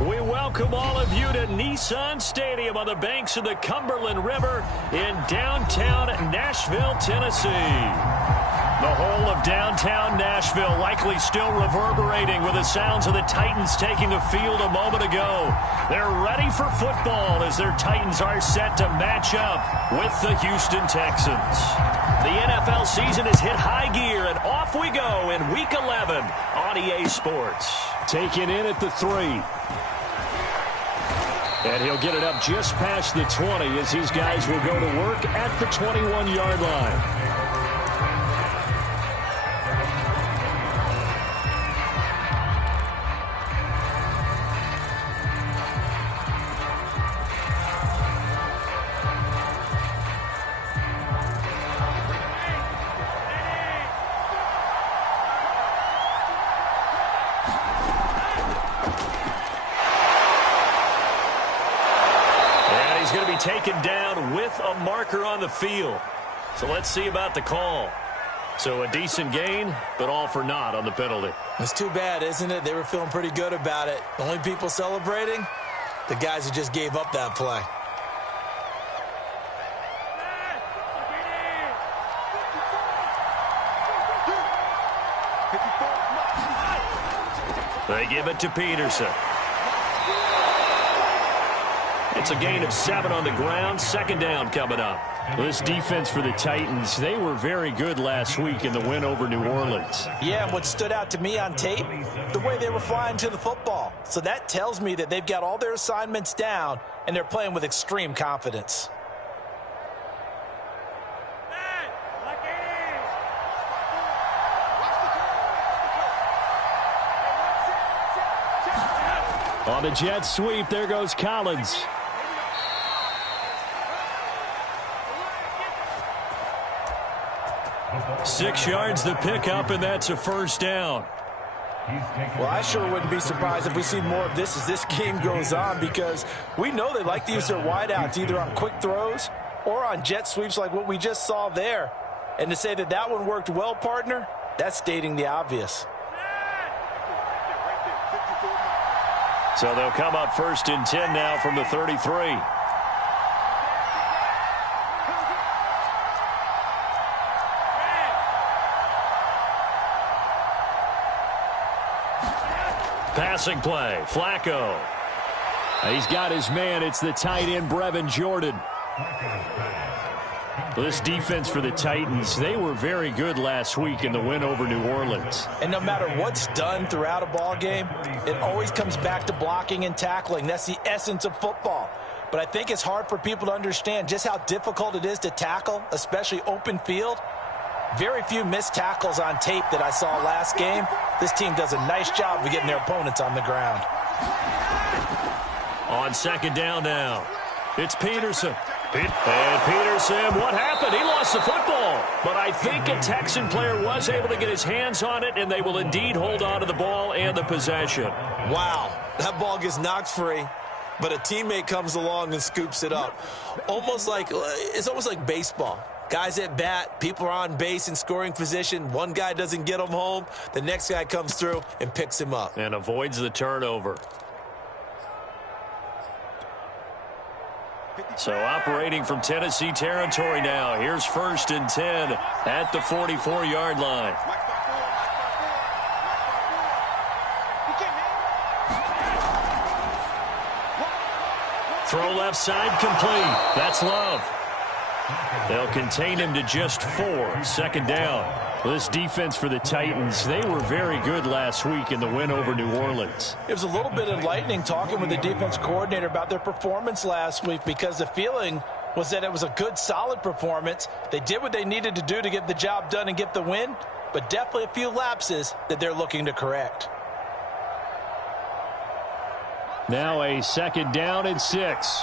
We welcome all of you to Nissan Stadium on the banks of the Cumberland River in downtown Nashville, Tennessee. The whole of downtown Nashville likely still reverberating with the sounds of the Titans taking the field a moment ago. They're ready for football as their Titans are set to match up with the Houston Texans. The NFL season has hit high gear, and off we go in Week 11 on EA Sports. Taken in at the 3. And he'll get it up just past the 20 as these guys will go to work at the 21-yard line. Taken down with a marker on the field. So let's see about the call. So a decent gain, but all for naught on the penalty. It's too bad, isn't it? They were feeling pretty good about it. The only people celebrating, the guys who just gave up that play. They give it to Peterson. It's a gain of 7 on the ground. Second down coming up. This defense for the Titans, they were very good last week in the win over New Orleans. Yeah, and what stood out to me on tape, the way they were flying to the football. So that tells me that they've got all their assignments down, and they're playing with extreme confidence. On the jet sweep, there goes Collins. Six yards the pickup, and that's a first down. Well, I sure wouldn't be surprised if we see more of this as this game goes on, because we know they like to use their wideouts either on quick throws or on jet sweeps like what we just saw there. And to say that that one worked well, partner, that's stating the obvious. So they'll come up 1st and 10 now from the 33. Passing play, Flacco. He's got his man. It's the tight end, Brevin Jordan. This defense for the Titans, they were very good last week in the win over New Orleans. And no matter what's done throughout a ball game, it always comes back to blocking and tackling. That's the essence of football. But I think it's hard for people to understand just how difficult it is to tackle, especially open field. Very few missed tackles on tape that I saw last game. This team does a nice job of getting their opponents on the ground. On second down now, it's Peterson. And Peterson, what happened? He lost the football. But I think a Texan player was able to get his hands on it, and they will indeed hold on to the ball and the possession. Wow, that ball gets knocked free, but a teammate comes along and scoops it up. It's almost like baseball. Guys at bat, people are on base in scoring position. One guy doesn't get him home. The next guy comes through and picks him up. And avoids the turnover. So operating from Tennessee territory now. Here's 1st and 10 at the 44-yard line. Throw left side complete. That's Love. They'll contain him to just 4. Second down. This defense for the Titans, they were very good last week in the win over New Orleans. It was a little bit enlightening talking with the defense coordinator about their performance last week, because the feeling was that it was a good, solid performance. They did what they needed to do to get the job done and get the win, but definitely a few lapses that they're looking to correct. Now a second down and 6.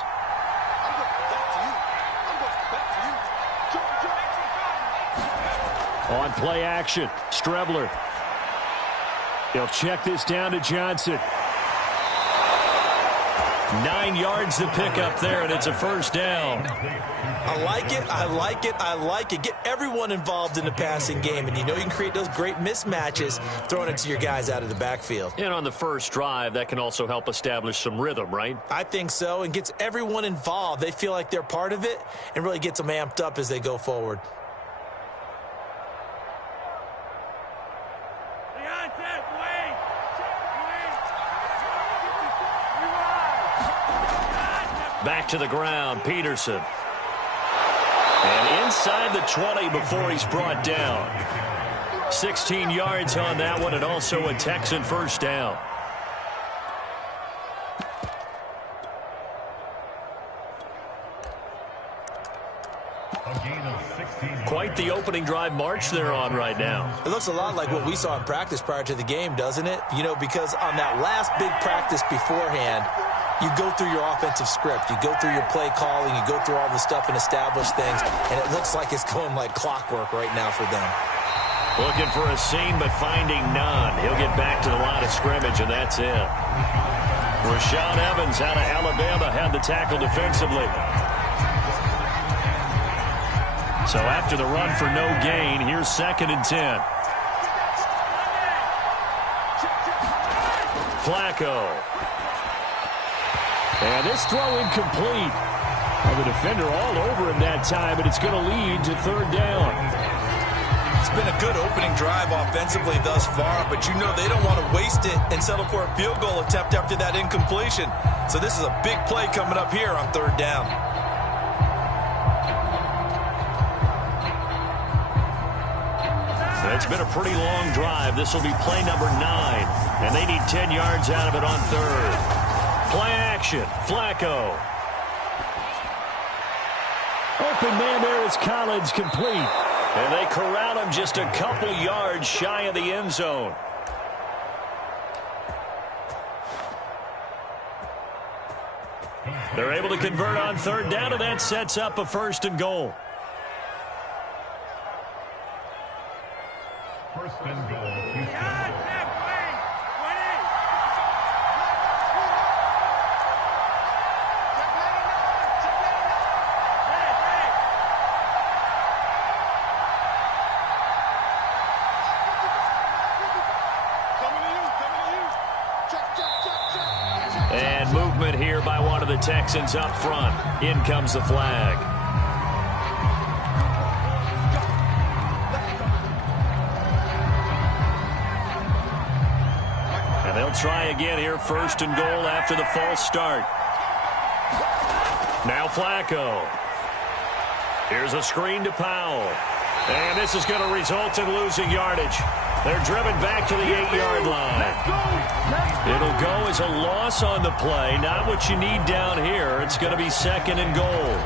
On play action, Strebler. He'll check this down to Johnson. 9 yards to pick up there, and it's a first down. I like it, I like it, I like it. Get everyone involved in the passing game, and you know you can create those great mismatches throwing it to your guys out of the backfield. And on the first drive, that can also help establish some rhythm, right? I think so, and gets everyone involved. They feel like they're part of it and really gets them amped up as they go forward. Back to the ground, Peterson. And inside the 20 before he's brought down. 16 yards on that one, and also a Texan first down. Quite the opening drive march they're on right now. It looks a lot like what we saw in practice prior to the game, doesn't it? You know, because on that last big practice beforehand, you go through your offensive script. You go through your play calling. You go through all the stuff and establish things. And it looks like it's going like clockwork right now for them. Looking for a seam, but finding none. He'll get back to the line of scrimmage, and that's it. Rashaan Evans out of Alabama had the tackle defensively. So after the run for no gain, here's 2nd and 10. Flacco. And this throw incomplete. The defender all over him that time, but it's going to lead to 3rd down. It's been a good opening drive offensively thus far, but you know they don't want to waste it and settle for a field goal attempt after that incompletion. So this is a big play coming up here on 3rd down. It's been a pretty long drive. This will be play number 9, and they need 10 yards out of it on 3rd. Play action, Flacco. Open man there is Collins, complete. And they corral him just a couple yards shy of the end zone. They're able to convert on 3rd down, and that sets up a 1st and goal. 1st and goal, Houston. And movement here by one of the Texans up front. In comes the flag. And they'll try again here, 1st and goal after the false start. Now Flacco. Here's a screen to Powell. And this is going to result in losing yardage. They're driven back to the 8-yard line. It'll go as a loss on the play. Not what you need down here. It's going to be 2nd and goal.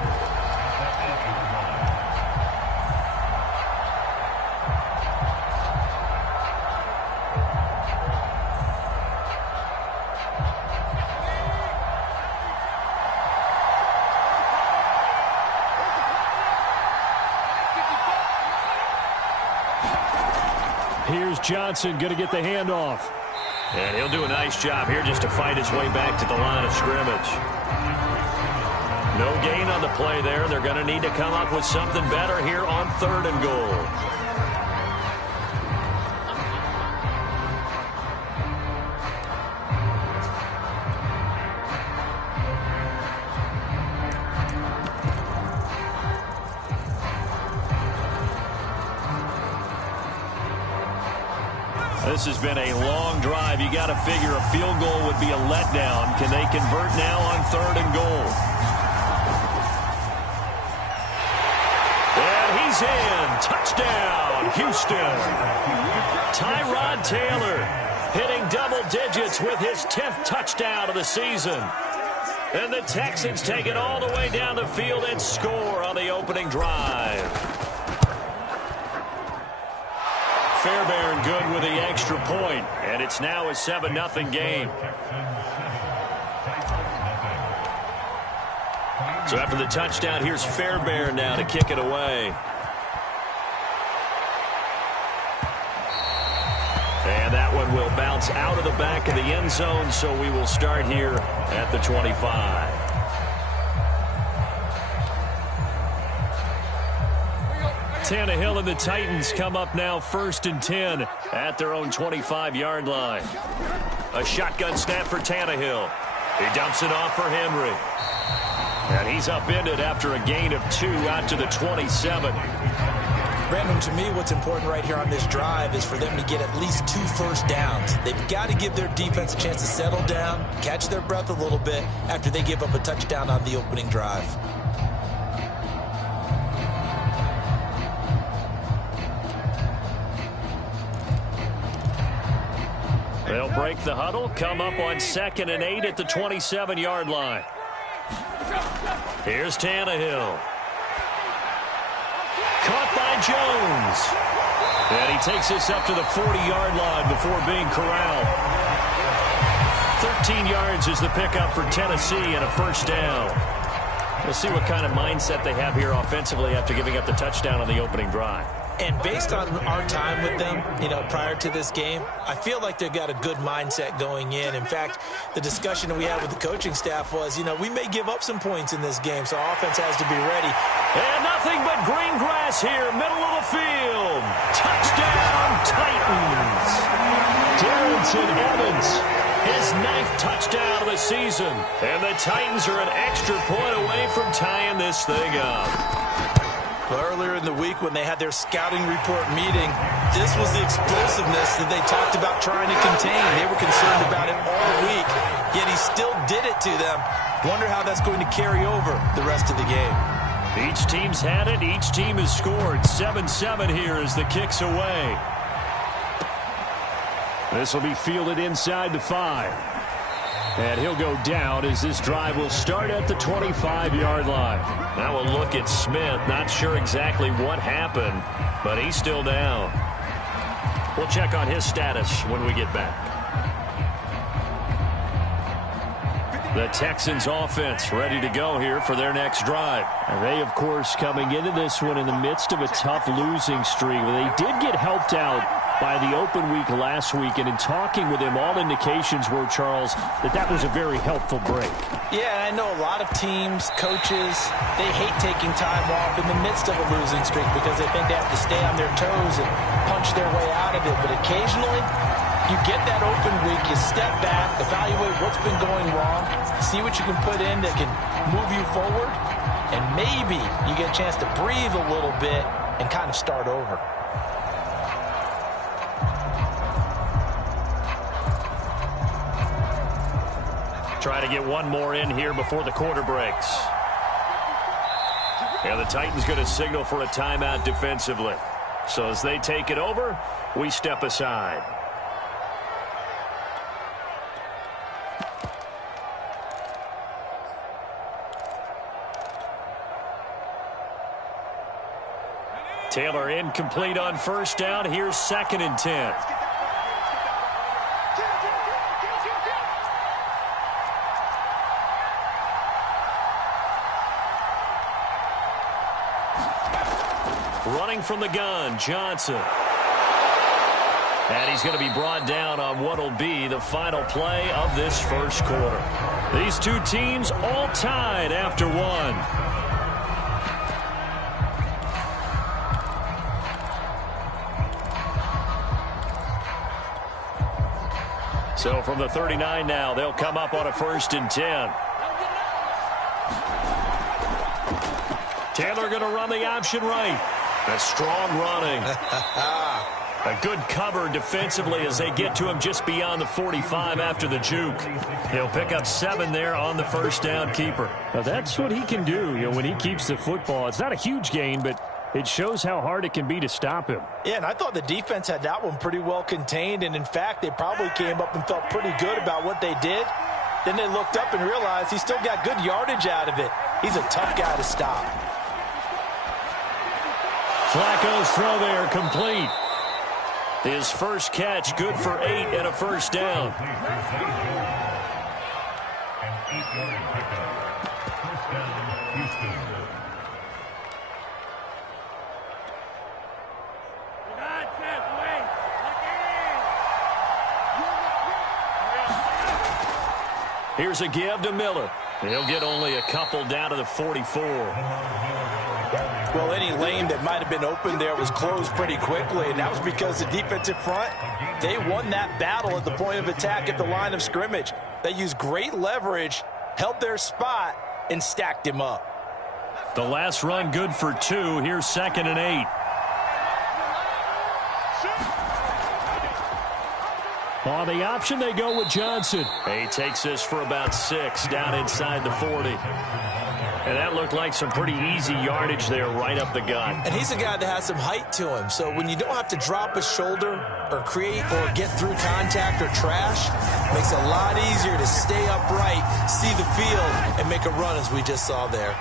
Here's Johnson going to get the handoff. And he'll do a nice job here just to fight his way back to the line of scrimmage. No gain on the play there. They're going to need to come up with something better here on 3rd and goal. This has been a long drive. You got to figure a field goal would be a letdown. Can they convert now on 3rd and goal? And he's in. Touchdown, Houston. Tyrod Taylor hitting double digits with his 10th touchdown of the season. And the Texans take it all the way down the field and score on the opening drive. Fairbairn good with the extra point, and it's now a 7-0 game. So after the touchdown, here's Fairbairn now to kick it away. And that one will bounce bounce out of the back of the end zone, so we will start here at the 25. Tannehill and the Titans come up now 1st and 10 at their own 25-yard line. A shotgun snap for Tannehill. He dumps it off for Henry. And he's upended after a gain of 2 out to the 27. Brandon, to me, what's important right here on this drive is for them to get at least 2 first downs. They've got to give their defense a chance to settle down, catch their breath a little bit after they give up a touchdown on the opening drive. They'll break the huddle, come up on 2nd and 8 at the 27-yard line. Here's Tannehill. Caught by Jones. And he takes this up to the 40-yard line before being corralled. 13 yards is the pickup for Tennessee and a first down. We'll see what kind of mindset they have here offensively after giving up the touchdown on the opening drive. And based on our time with them, prior to this game, I feel like they've got a good mindset going in. In fact, the discussion that we had with the coaching staff was, we may give up some points in this game, so our offense has to be ready. And nothing but green grass here, middle of the field. Touchdown, Titans. Darrington Evans, his 9th touchdown of the season. And the Titans are an extra point away from tying this thing up. Earlier in the week when they had their scouting report meeting, this was the explosiveness that they talked about trying to contain. They were concerned about it all week, yet he still did it to them. Wonder how that's going to carry over the rest of the game. Each team's had it. Each team has scored. 7-7 here as the kick's away. This will be fielded inside the 5. And he'll go down as this drive will start at the 25-yard line. Now we'll look at Smith. Not sure exactly what happened, but he's still down. We'll check on his status when we get back. The Texans offense ready to go here for their next drive. And they, of course, coming into this one in the midst of a tough losing streak. They did get helped out by the open week last week, and in talking with him, all indications were, Charles, that was a very helpful break. Yeah, I know a lot of teams, coaches, they hate taking time off in the midst of a losing streak because they think they have to stay on their toes and punch their way out of it. But occasionally, you get that open week, you step back, evaluate what's been going wrong, see what you can put in that can move you forward, and maybe you get a chance to breathe a little bit and kind of start over. Trying to get one more in here before the quarter breaks. And the Titans going to signal for a timeout defensively. So as they take it over, we step aside. Taylor incomplete on first down. Here's 2nd and 10. Running from the gun, Johnson. And he's going to be brought down on what will be the final play of this first quarter. These two teams all tied after one. So from the 39 now, they'll come up on a 1st and 10. Taylor going to run the option right. That's strong running. A good cover defensively as they get to him just beyond the 45 after the juke. He'll pick up 7 there on the first down keeper. Now that's what he can do, when he keeps the football. It's not a huge gain, but it shows how hard it can be to stop him. Yeah, and I thought the defense had that one pretty well contained, and in fact, they probably came up and felt pretty good about what they did. Then they looked up and realized he still got good yardage out of it. He's a tough guy to stop. Flacco's throw there complete. His first catch good for 8 and a first down. An 8-yard pickup. First down, Houston. Here's a give to Miller. He'll get only a couple down to the 44. Well, any lane that might have been open there was closed pretty quickly, and that was because the defensive front, they won that battle at the point of attack at the line of scrimmage. They used great leverage, held their spot, and stacked him up. The last run good for 2. Here's 2nd and 8. On the option, they go with Johnson. He takes this for about 6 down inside the 40. And that looked like some pretty easy yardage there right up the gut. And he's a guy that has some height to him. So when you don't have to drop a shoulder or create or get through contact or trash, it makes it a lot easier to stay upright, see the field, and make a run as we just saw there.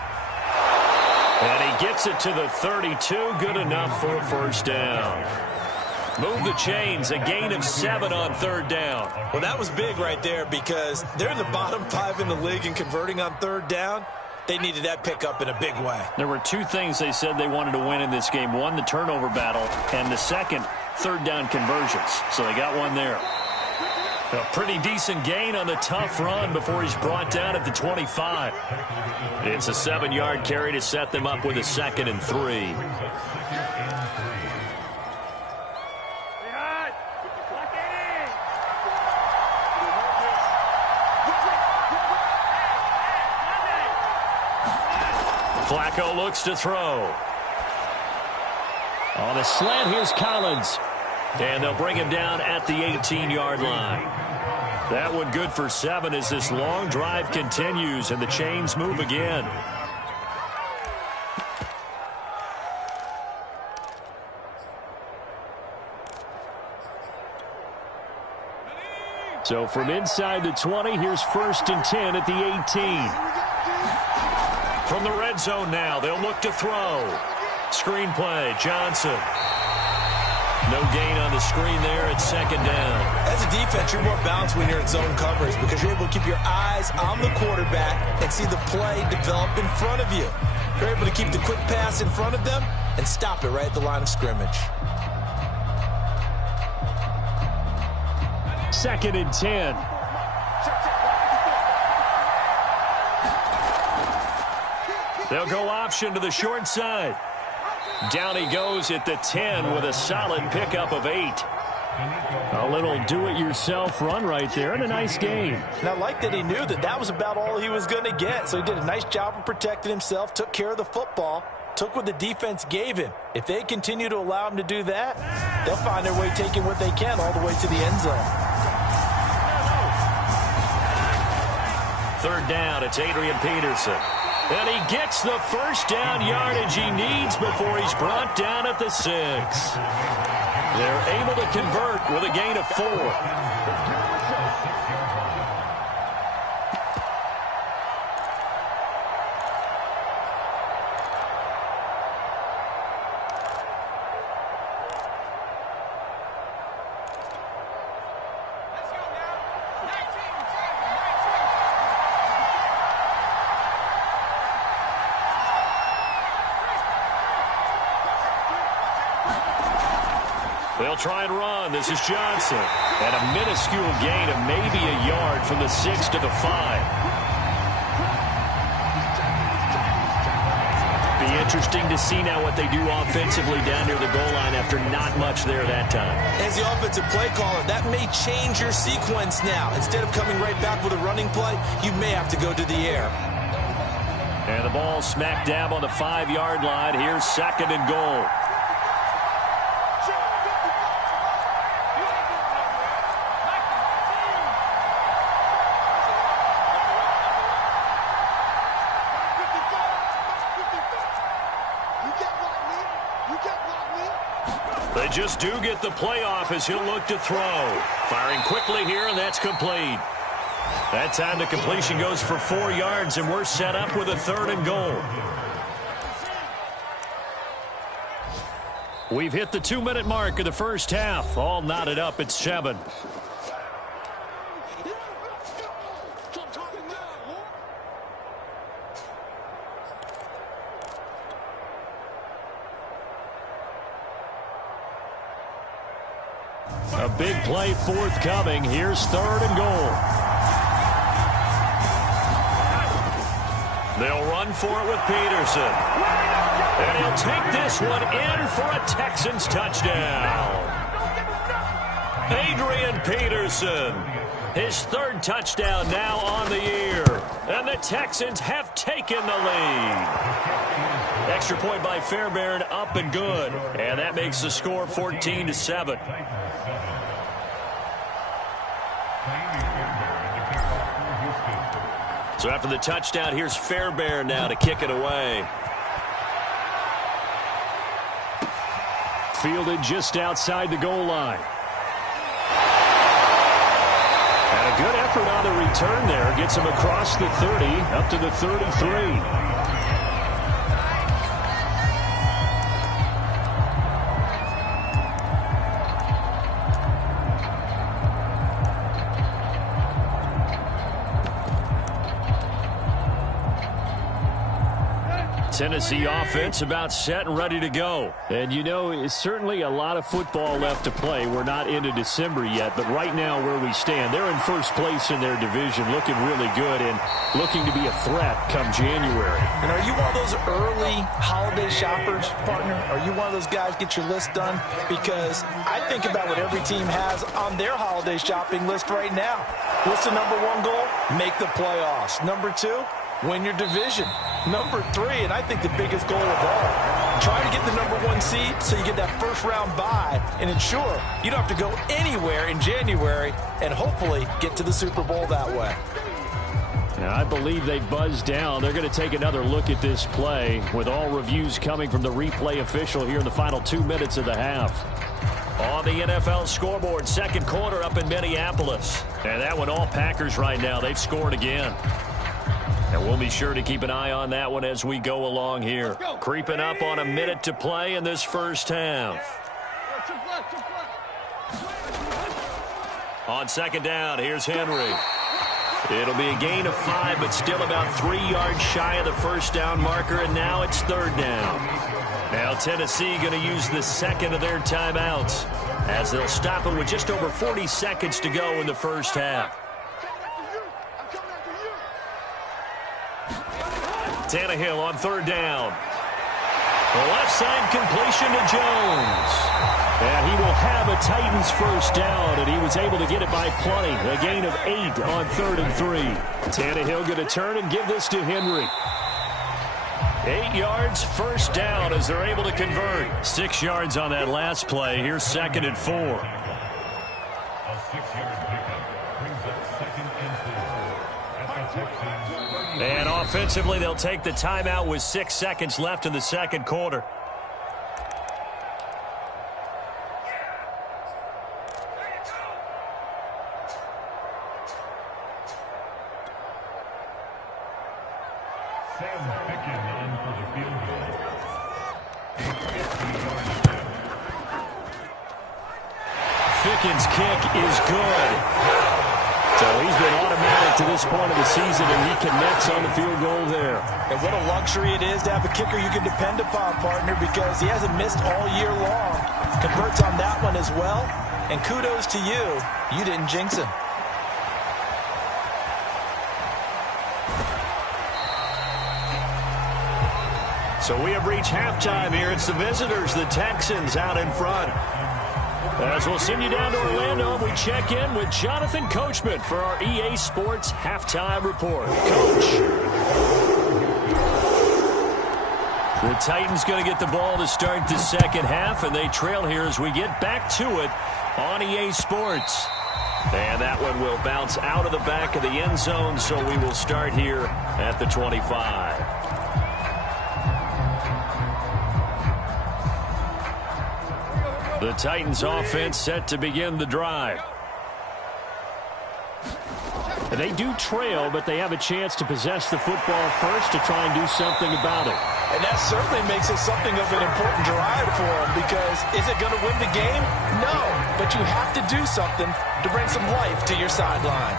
And he gets it to the 32. Good enough for a first down. Move the chains, a gain of 7 on 3rd down. Well, that was big right there because they're in the bottom 5 in the league in converting on 3rd down. They needed that pickup in a big way. There were 2 things they said they wanted to win in this game. One, the turnover battle, and the second, 3rd down conversions. So they got one there. A pretty decent gain on the tough run before he's brought down at the 25. It's a 7-yard carry to set them up with a 2nd and 3. Flacco looks to throw. On a slant, here's Collins. And they'll bring him down at the 18-yard line. That one good for 7 as this long drive continues and the chains move again. So from inside the 20, here's 1st and 10 at the 18. From the red zone now, they'll look to throw. Screenplay, Johnson. No gain on the screen there at 2nd down. As a defense, you're more balanced when you're in zone coverage because you're able to keep your eyes on the quarterback and see the play develop in front of you. You're able to keep the quick pass in front of them and stop it right at the line of scrimmage. 2nd and 10. They'll go option to the short side. Down he goes at the 10 with a solid pickup of 8. A little do-it-yourself run right there and a nice game. And I like that he knew that that was about all he was going to get. So he did a nice job of protecting himself, took care of the football, took what the defense gave him. If they continue to allow him to do that, they'll find their way taking what they can all the way to the end zone. 3rd down, it's Adrian Peterson. And he gets the first down yardage he needs before he's brought down at the 6. They're able to convert with a gain of 4. They'll try and run. This is Johnson. And a minuscule gain of maybe a yard from the 6 to the 5. Be interesting to see now what they do offensively down near the goal line after not much there that time. As the offensive play caller, that may change your sequence now. Instead of coming right back with a running play, you may have to go to the air. And the ball smack dab on the 5-yard line. Here's 2nd and goal. They just do get the playoff as he'll look to throw. Firing quickly here, and that's complete. That time the completion goes for 4 yards, and we're set up with a 3rd and goal. We've hit the 2-minute mark of the first half. All knotted up at 7. A big play forthcoming. Here's 3rd and goal. They'll run for it with Peterson. And he'll take this one in for a Texans touchdown. Adrian Peterson, his third touchdown now on the year. And the Texans have taken the lead. Extra point by Fairbairn, up and good. And that makes the score 14-7. So after the touchdown, here's Fairbairn now to kick it away. Fielded just outside the goal line. And a good effort on the return there. Gets him across the 30, up to the 33. Tennessee offense about set and ready to go. And, you know, it's certainly a lot of football left to play. We're not into December yet, but right now where we stand, they're in first place in their division, looking really good and looking to be a threat come January. And are you one of those early holiday shoppers, partner? Are you one of those guys get your list done? Because I think about what every team has on their holiday shopping list right now. What's the number one goal? Make the playoffs. Number two, win your division. Number three, and I think the biggest goal of all, try to get the number one seed so you get that first round bye and ensure you don't have to go anywhere in January and hopefully get to the Super Bowl that way. Now, I believe they buzzed down. They're going to take another look at this play with all reviews coming from the replay official here in the final 2 minutes of the half. On the NFL scoreboard, second quarter up in Minneapolis. And that one all Packers right now. They've scored again. And we'll be sure to keep an eye on that one as we go along here. Creeping up on a minute to play in this first half. On second down, here's Henry. It'll be a gain of 5, but still about 3 yards shy of the first down marker, and now it's third down. Now Tennessee going to use the second of their timeouts as they'll stop it with just over 40 seconds to go in the first half. Tannehill on third down. The left side completion to Jones. And he will have a Titans first down, and he was able to get it by plenty. A gain of 8 on 3rd and 3. Tannehill going to turn and give this to Henry. 8 yards, first down as they're able to convert. 6 yards on that last play. Here's 2nd and 4. A 6-yard pickup brings up 2nd and 4 at the Texans. And offensively, they'll take the timeout with 6 seconds left in the second quarter. Sam Pickens on for the field goal. A 50-yard attempt. Pickens' kick is good. So he's been automatic to this point of the season, and he connects on the field goal there. And what a luxury it is to have a kicker you can depend upon, partner, because he hasn't missed all year long. Converts on that one as well. And kudos to you. You didn't jinx him. So we have reached halftime here. It's the visitors, the Texans, out in front. As we'll send you down to Orlando, we check in with Jonathan Coachman for our EA Sports Halftime Report. Coach. The Titans going to get the ball to start the second half, and they trail here as we get back to it on EA Sports. And that one will bounce out of the back of the end zone, so we will start here at the 25. The Titans offense set to begin the drive. They do trail, but they have a chance to possess the football first to try and do something about it. And that certainly makes it something of an important drive for them, because is it going to win the game? No, but you have to do something to bring some life to your sideline.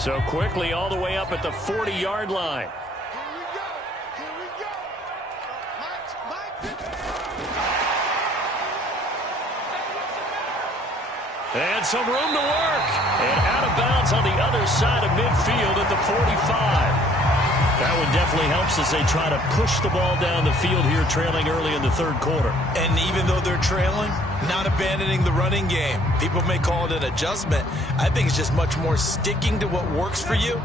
So quickly all the way up at the 40-yard line. And some room to work. And out of bounds on the other side of midfield at the 45. That one definitely helps as they try to push the ball down the field here, trailing early in the third quarter. And even though they're trailing, not abandoning the running game. People may call it an adjustment. I think it's just much more sticking to what works for you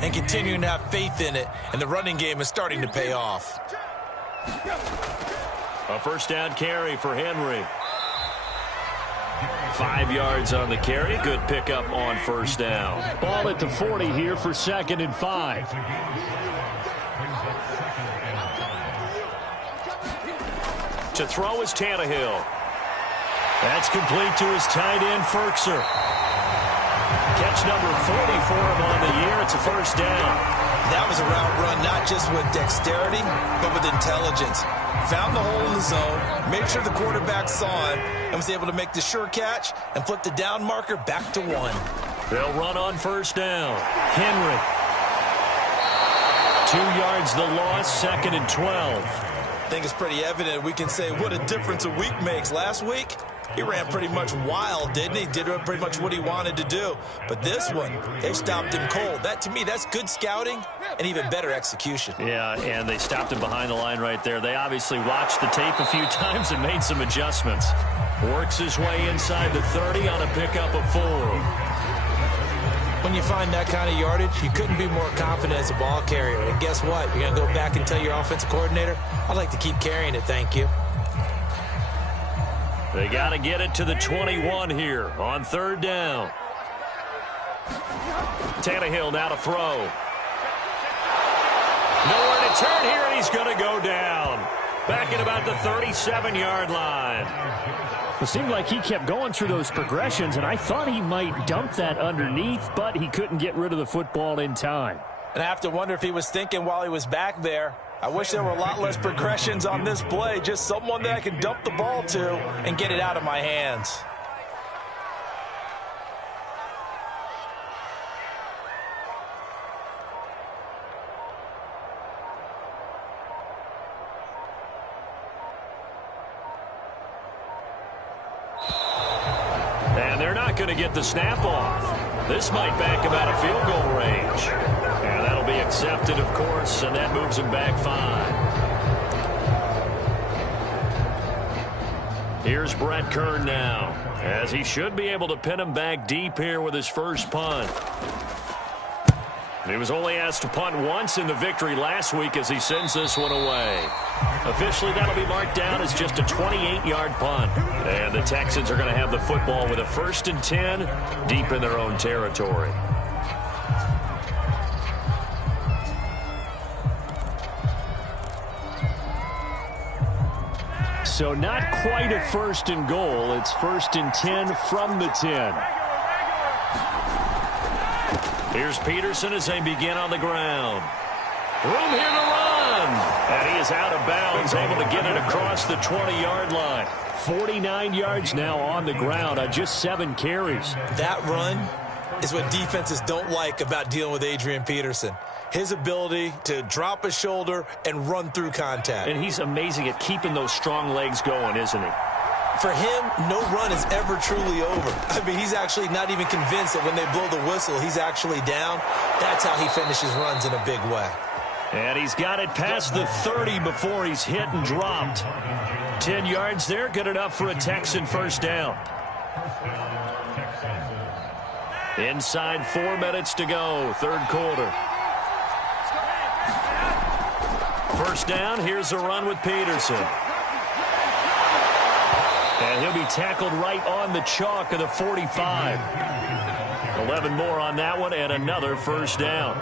and continuing to have faith in it. And the running game is starting to pay off. A first down carry for Henry. 5 yards on the carry. Good pickup on first down. Ball at the 40 here for 2nd and 5. To throw is Tannehill. That's complete to his tight end, Ferkser. Catch number 40 for him on the year. It's a first down. That was a route run, not just with dexterity, but with intelligence. Found the hole in the zone, made sure the quarterback saw him, and was able to make the sure catch and flip the down marker back to 1. They'll run on first down. Henry. 2 yards the loss, 2nd and 12. I think it's pretty evident we can say what a difference a week makes. Last week, he ran pretty much wild, didn't he? Did pretty much what he wanted to do. But this one, they stopped him cold. That, to me, that's good scouting and even better execution. Yeah, and they stopped him behind the line right there. They obviously watched the tape a few times and made some adjustments. Works his way inside the 30 on a pickup of 4. When you find that kind of yardage, you couldn't be more confident as a ball carrier. And guess what? You're going to go back and tell your offensive coordinator, I'd like to keep carrying it, thank you. They got to get it to the 21 here on third down. Tannehill now to throw. Nowhere to turn here, and he's going to go down. Back at about the 37-yard line. It seemed like he kept going through those progressions, and I thought he might dump that underneath, but he couldn't get rid of the football in time. And I have to wonder if he was thinking while he was back there, I wish there were a lot less progressions on this play, just someone that I can dump the ball to and get it out of my hands. And they're not going to get the snap off. This might back him out of field goal range. And that'll be accepted, of course, and that moves him back 5. Here's Brett Kern now, as he should be able to pin him back deep here with his first punt. He was only asked to punt once in the victory last week as he sends this one away. Officially, that'll be marked down as just a 28-yard punt. And the Texans are going to have the football with a 1st and 10 deep in their own territory. So not quite a 1st and goal. It's 1st and 10 from the 10. Here's Peterson as they begin on the ground. Room here to run. And he is out of bounds, able to get it across the 20-yard line. 49 yards now on the ground on just 7 carries. That run is what defenses don't like about dealing with Adrian Peterson. His ability to drop his shoulder and run through contact. And he's amazing at keeping those strong legs going, isn't he? For him, no run is ever truly over. I mean, he's actually not even convinced that when they blow the whistle, he's actually down. That's how he finishes runs in a big way. And he's got it past the 30 before he's hit and dropped. 10 yards there, good enough for a Texan first down. Inside 4 minutes to go, third quarter. First down, here's a run with Peterson. And he'll be tackled right on the chalk of the 45. 11 more on that one and another first down.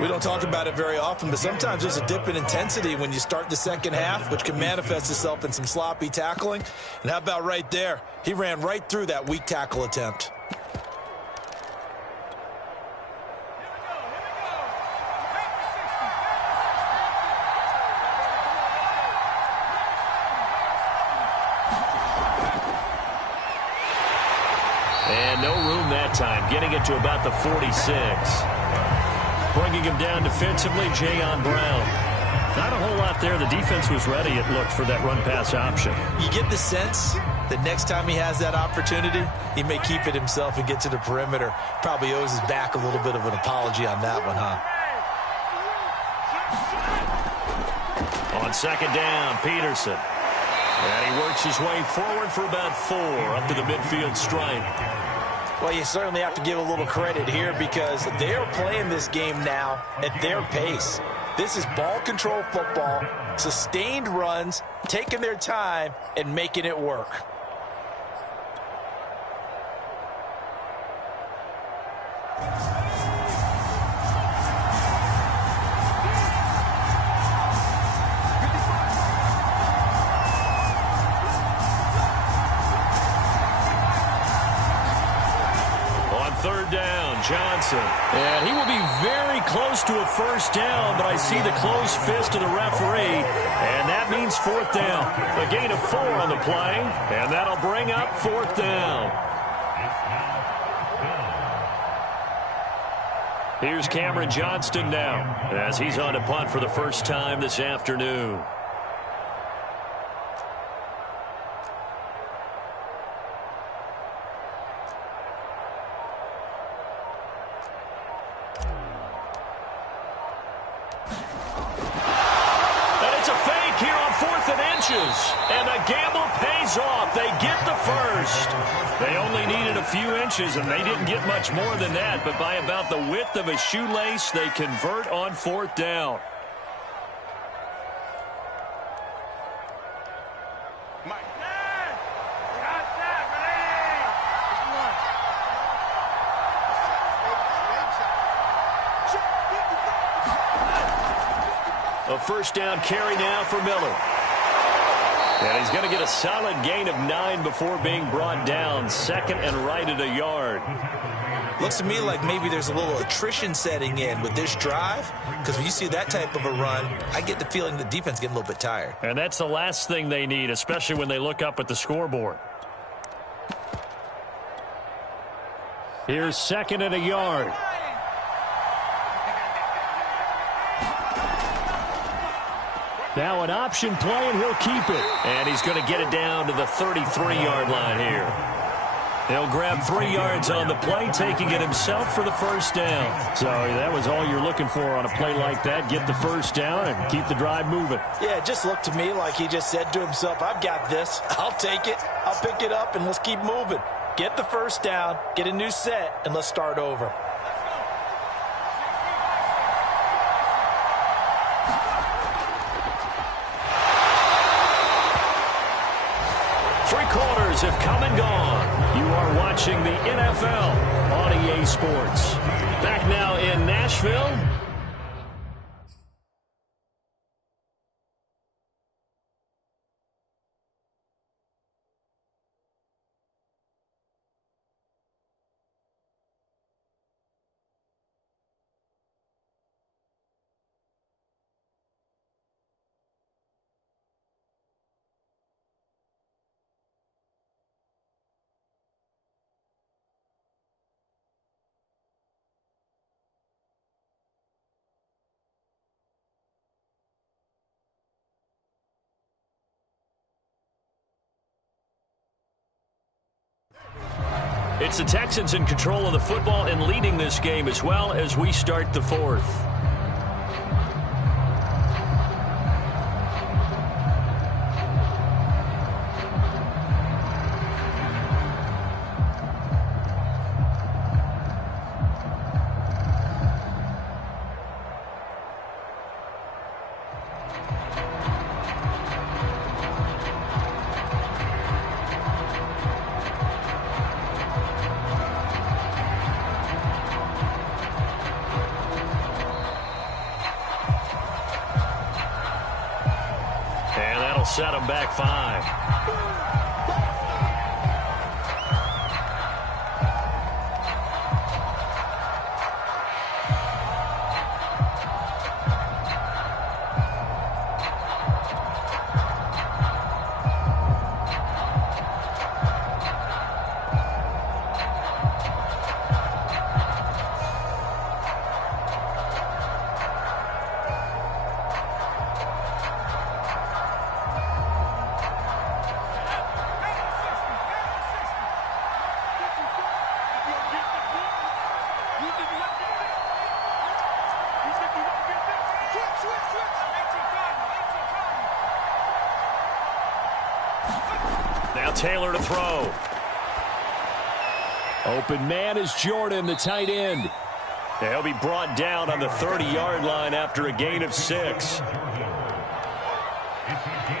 We don't talk about it very often, but sometimes there's a dip in intensity when you start the second half, which can manifest itself in some sloppy tackling. And how about right there? He ran right through that weak tackle attempt. And no room that time, getting it to about the 46. Bringing him down defensively, Jayon Brown. Not a whole lot there. The defense was ready, it looked, for that run-pass option. You get the sense that next time he has that opportunity, he may keep it himself and get to the perimeter. Probably owes his back a little bit of an apology on that one, huh? On second down, Peterson. And he works his way forward for about 4 up to the midfield stripe. Well, you certainly have to give a little credit here because they're playing this game now at their pace. This is ball control football, sustained runs, taking their time, and making it work. Third down, Johnson. And he will be very close to a first down, but I see the closed fist of the referee, and that means fourth down. A gain of 4 on the play, and that'll bring up fourth down. Here's Cameron Johnston now, as he's on to punt for the first time this afternoon. And the gamble pays off. They get the first. They only needed a few inches, and they didn't get much more than that. But by about the width of a shoelace, they convert on fourth down. A first down carry now for Miller. And he's going to get a solid gain of 9 before being brought down. Second and right at a yard. Looks to me like maybe there's a little attrition setting in with this drive, because when you see that type of a run, I get the feeling the defense getting a little bit tired. And that's the last thing they need, especially when they look up at the scoreboard. Here's second and a yard. Now an option play, and he'll keep it. And he's going to get it down to the 33-yard line here. He'll grab 3 yards on the play, taking it himself for the first down. So that was all you're looking for on a play like that. Get the first down and keep the drive moving. Yeah, it just looked to me like he just said to himself, I've got this. I'll take it. I'll pick it up, and let's keep moving. Get the first down, get a new set, and let's start over. Quarters have come and gone. You are watching the NFL on EA Sports. Back now in Nashville. It's the Texans in control of the football and leading this game as well as we start the fourth. Set them back 5. Now Taylor to throw. Open man is Jordan, the tight end. He'll be brought down on the 30-yard line after a gain of 6.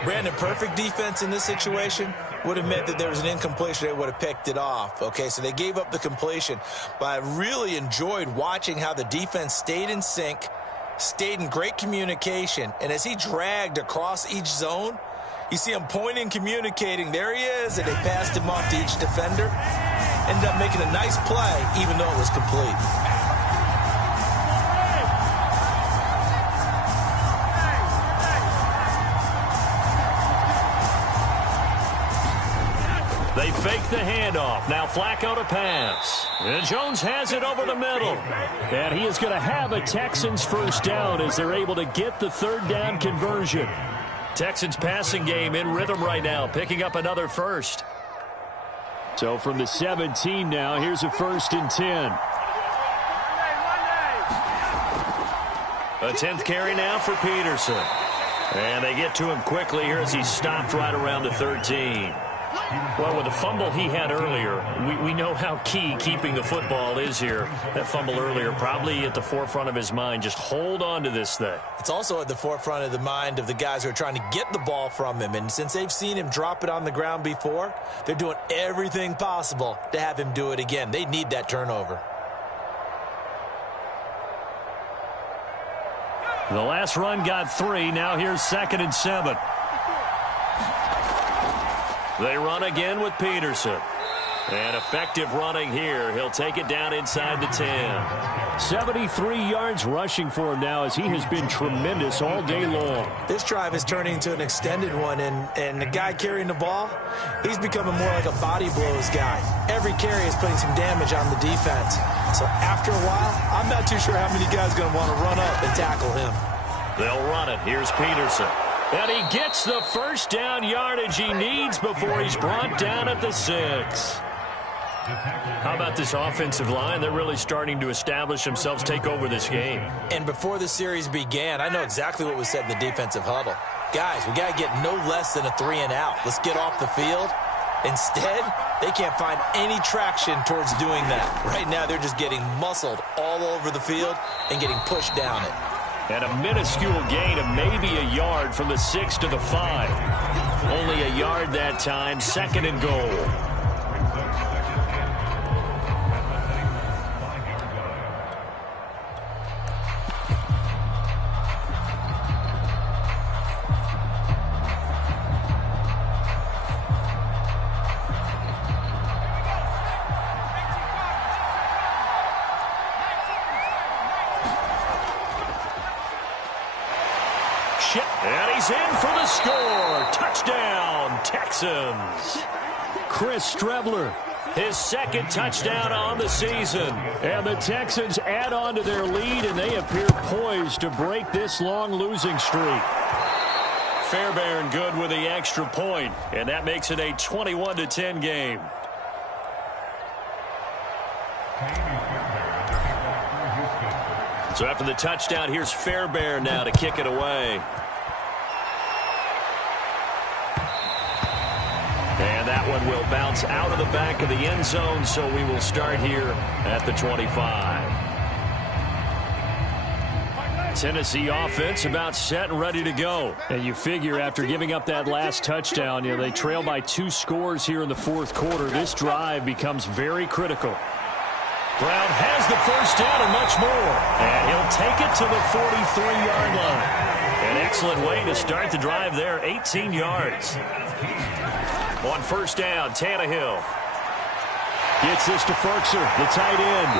Brandon, perfect defense in this situation would have meant that there was an incompletion. They would have picked it off. Okay, so they gave up the completion. But I really enjoyed watching how the defense stayed in sync, stayed in great communication, and as he dragged across each zone, you see him pointing, communicating. There he is, and they passed him off to each defender. Ended up making a nice play, even though it was complete. They fake the handoff. Now Flacco to pass. And Jones has it over the middle. And he is going to have a Texans first down as they're able to get the third down conversion. Texans passing game in rhythm right now, picking up another first. So from the 17 now, here's a 1st and 10. A 10th carry now for Peterson. And they get to him quickly here as he stopped right around the 13. Well, with the fumble he had earlier, we know how key keeping the football is here. That fumble earlier probably at the forefront of his mind. Just hold on to this thing. It's also at the forefront of the mind of the guys who are trying to get the ball from him. And since they've seen him drop it on the ground before, they're doing everything possible to have him do it again. They need that turnover. The last run got 3. Now here's 2nd and 7. They run again with Peterson. And effective running here. He'll take it down inside the 10. 73 yards rushing for him now as he has been tremendous all day long. This drive is turning into an extended one, and the guy carrying the ball, he's becoming more like a body blows guy. Every carry is putting some damage on the defense. So after a while, I'm not too sure how many guys are going to want to run up and tackle him. They'll run it. Here's Peterson. And he gets the first down yardage he needs before he's brought down at the 6. How about this offensive line? They're really starting to establish themselves, take over this game. And before the series began, I know exactly what was said in the defensive huddle. Guys, we got to get no less than a 3-and-out. Let's get off the field. Instead, they can't find any traction towards doing that. Right now, they're just getting muscled all over the field and getting pushed down it. And a minuscule gain of maybe a yard from the 6 to the 5. Only a yard that time, 2nd and goal. And he's in for the score. Touchdown, Texans. Chris Streveler. His 2nd touchdown on the season. And the Texans add on to their lead, and they appear poised to break this long losing streak. Fairbairn good with the extra point, and that makes it a 21-10 game. So after the touchdown, here's Fairbairn now to kick it away. And that one will bounce out of the back of the end zone, so we will start here at the 25. Tennessee offense about set and ready to go. And you figure after giving up that last touchdown, they trail by 2 scores here in the 4th quarter. This drive becomes very critical. Brown has the first down and much more. And he'll take it to the 43-yard line. An excellent way to start the drive there, 18 yards. On first down, Tannehill. Gets this to Ferkser, the tight end.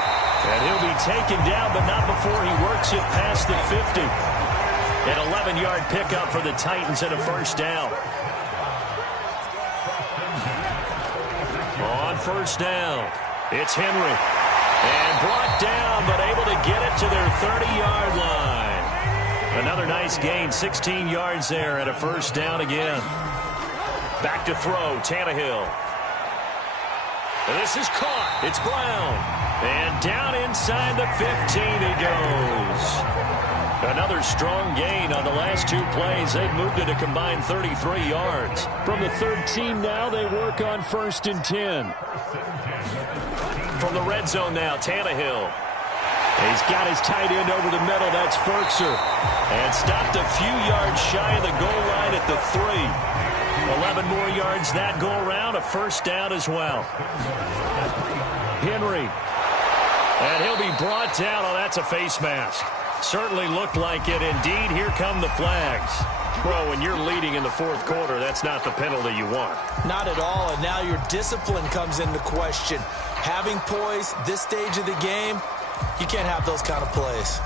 And he'll be taken down, but not before he works it past the 50. An 11-yard pickup for the Titans and a first down. On first down, it's Henry. And brought down, but able to get it to their 30-yard line. Another nice gain, 16 yards there and a first down again. Back to throw, Tannehill. And this is caught. It's Brown. And down inside the 15 he goes. Another strong gain on the last 2 plays. They've moved it a combined 33 yards. From the 13 now, they work on 1st and 10. From the red zone now, Tannehill. He's got his tight end over the middle. That's Ferkser. And stopped a few yards shy of the goal line at the 3. 11 more yards that go around. A first down as well. Henry. And he'll be brought down. Oh, that's a face mask. Certainly looked like it. Indeed, here come the flags. Well, when you're leading in the 4th quarter, that's not the penalty you want. Not at all, and now your discipline comes into question. Having poise this stage of the game, you can't have those kind of plays.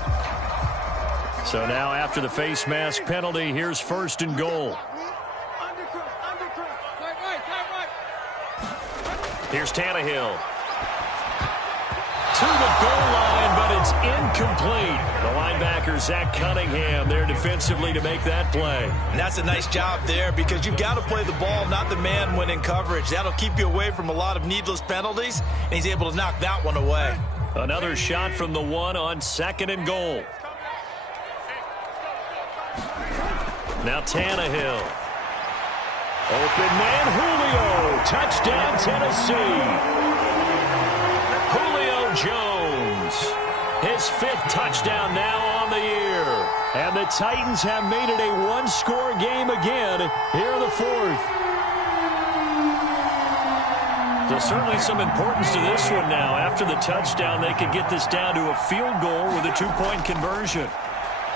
So now after the face mask penalty, here's 1st and goal. Here's Tannehill. To the goal line, but it's incomplete. The linebacker, Zach Cunningham, there defensively to make that play. And that's a nice job there because you've got to play the ball, not the man when in coverage. That'll keep you away from a lot of needless penalties, and he's able to knock that one away. Another shot from the 1 on 2nd and goal. Now Tannehill. Open man, Julio. Touchdown, Tennessee. Julio Jones, his 5th touchdown now on the year. And the Titans have made it a 1-score game again here in the 4th. So certainly some importance to this one now. After the touchdown, they could get this down to a field goal with a 2-point conversion.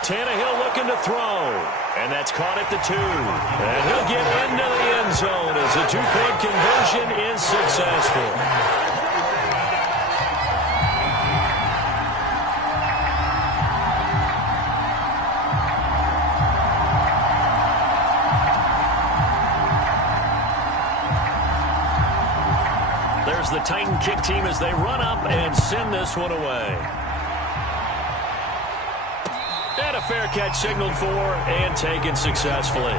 Tannehill looking to throw. And that's caught at the 2. And he'll get into the end zone as the 2-point conversion is successful. There's the Titan kick team as they run up and send this one away. And a fair catch signaled for and taken successfully.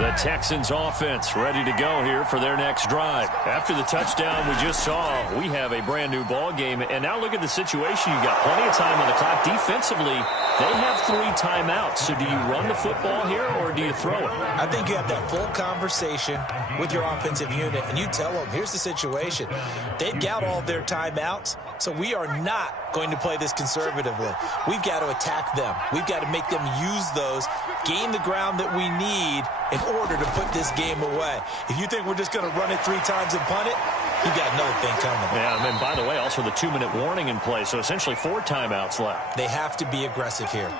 The Texans offense ready to go here for their next drive. After the touchdown we just saw, we have a brand new ball game. And now look at the situation. You've got plenty of time on the clock. Defensively, they have 3 timeouts. So do you run the football here or do you throw it? I think you have that full conversation with your offensive unit, and you tell them, here's the situation. They've got all their timeouts, so we are not going to play this conservatively. We've got to attack them. We've got to make them use those, gain the ground that we need in order to put this game away. If you think we're just going to run it 3 times and punt it, you've got another thing coming. Yeah, and by the way, also the 2-minute warning in play, so essentially 4 timeouts left. They have to be aggressive here.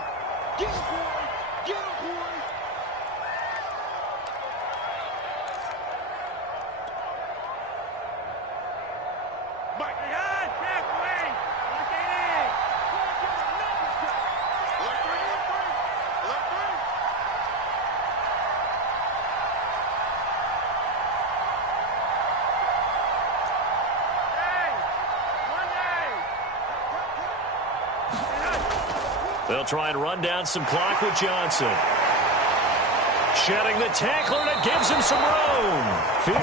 They'll try and run down some clock with Johnson. Shedding the tackler, and it gives him some room.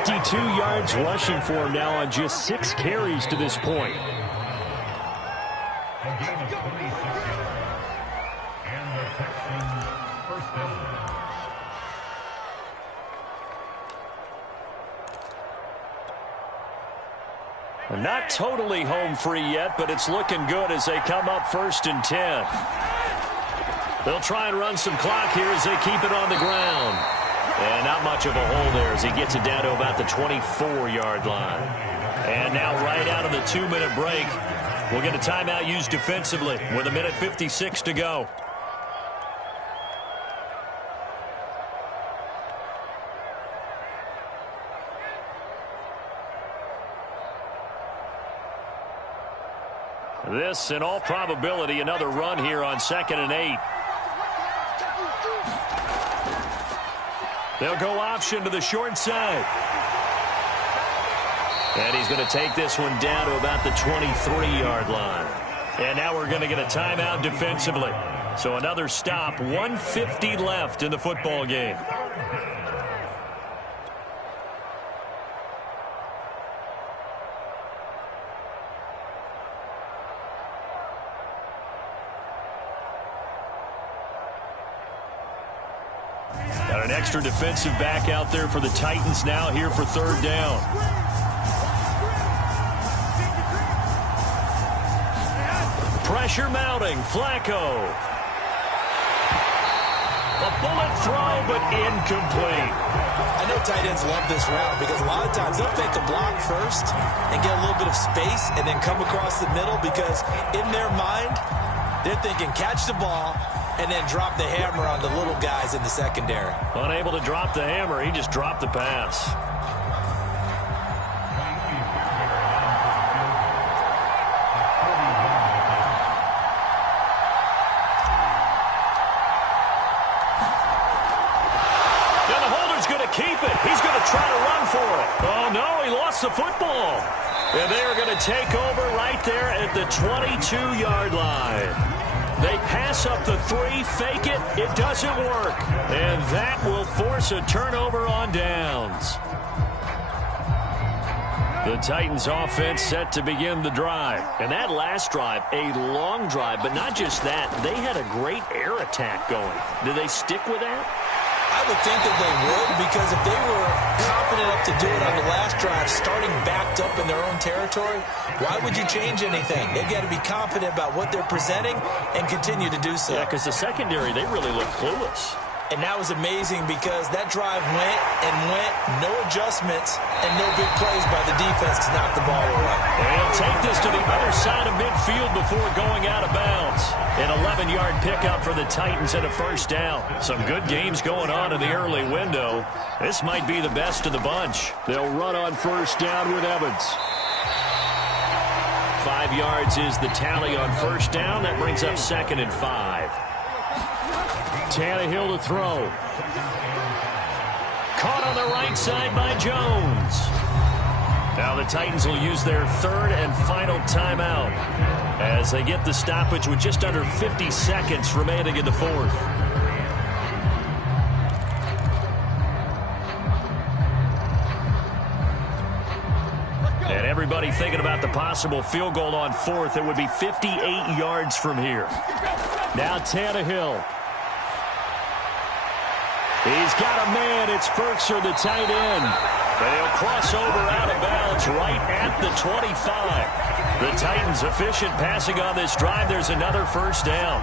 52 yards rushing for him now on just 6 carries to this point. A gain of 26 yards. And the Texans first down. Not totally home free yet, but it's looking good as they come up 1st and 10. They'll try and run some clock here as they keep it on the ground. And not much of a hole there as he gets it down to about the 24-yard line. And now right out of the 2-minute break, we'll get a timeout used defensively with 1:56 to go. This, in all probability, another run here on 2nd and 8. They'll go option to the short side. And he's going to take this one down to about the 23-yard line. And now we're going to get a timeout defensively. So another stop, 1:50 left in the football game. Got an extra defensive back out there for the Titans now here for third down. Pressure mounting. Flacco. A bullet throw, but incomplete. I know tight ends love this route because a lot of times they'll fake a block first and get a little bit of space and then come across the middle because in their mind, they're thinking catch the ball and then drop the hammer on the little guys in the secondary. Unable to drop the hammer, he just dropped the pass. Now the holder's going to keep it. He's going to try to run for it. Oh, no, he lost the football. And they are going to take over right there at the 22-yard line. They pass up the 3, fake it, it doesn't work. And that will force a turnover on downs. The Titans offense set to begin the drive. And that last drive, a long drive, but not just that. They had a great air attack going. Do they stick with that? I would think that they would because if they were confident enough to do it on the last drive, starting backed up in their own territory, why would you change anything? They've got to be confident about what they're presenting and continue to do so. Yeah, because the secondary, they really look clueless. And that was amazing because that drive went and went, no adjustments, and no big plays by the defense to knock the ball away. And he'll take this to the other side of midfield before going out of bounds. An 11-yard pickup for the Titans and a first down. Some good games going on in the early window. This might be the best of the bunch. They'll run on first down with Evans. 5 yards is the tally on first down. That brings up 2nd and 5. Tannehill to throw. Caught on the right side by Jones. Now the Titans will use their 3rd and final timeout as they get the stoppage with just under 50 seconds remaining in the 4th. And everybody thinking about the possible field goal on 4th. It would be 58 yards from here. Now Tannehill. He's got a man. It's Berkshire, the tight end. And he'll cross over out of bounds right at the 25. The Titans efficient passing on this drive. There's another first down.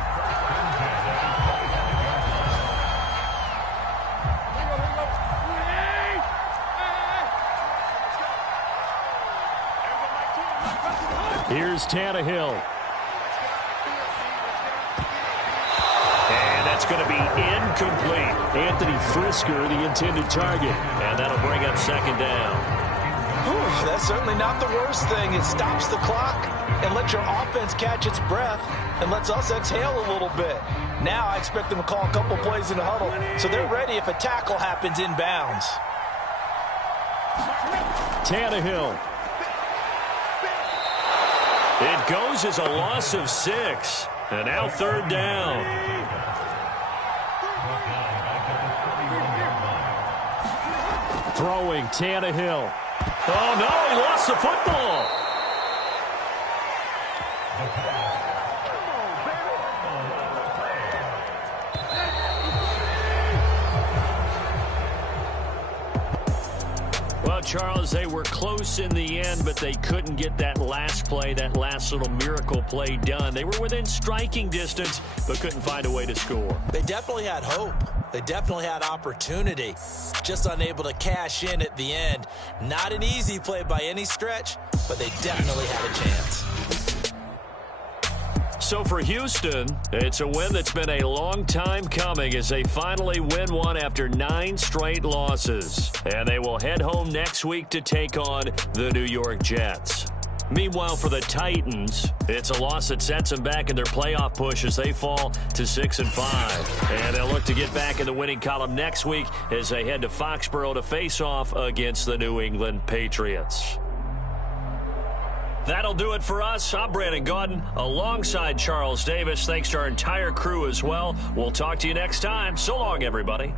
Here's Tannehill. That's going to be incomplete. Anthony Frisker, the intended target. And that'll bring up 2nd down. Whew, that's certainly not the worst thing. It stops the clock and lets your offense catch its breath and lets us exhale a little bit. Now I expect them to call a couple plays in the huddle so they're ready if a tackle happens in bounds. Tannehill. It goes as a loss of 6. And now 3rd down. Throwing Tannehill. Oh, no, he lost the football. Well, Charles, they were close in the end, but they couldn't get that last play, that last little miracle play done. They were within striking distance, but couldn't find a way to score. They definitely had hope. They definitely had opportunity. Just unable to cash in at the end. Not an easy play by any stretch, but they definitely had a chance. So for Houston, it's a win that's been a long time coming as they finally win one after 9 straight losses. And they will head home next week to take on the New York Jets. Meanwhile, for the Titans, it's a loss that sets them back in their playoff push as they fall to 6-5. And they'll look to get back in the winning column next week as they head to Foxborough to face off against the New England Patriots. That'll do it for us. I'm Brandon Gaudin alongside Charles Davis. Thanks to our entire crew as well. We'll talk to you next time. So long, everybody.